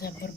Ya por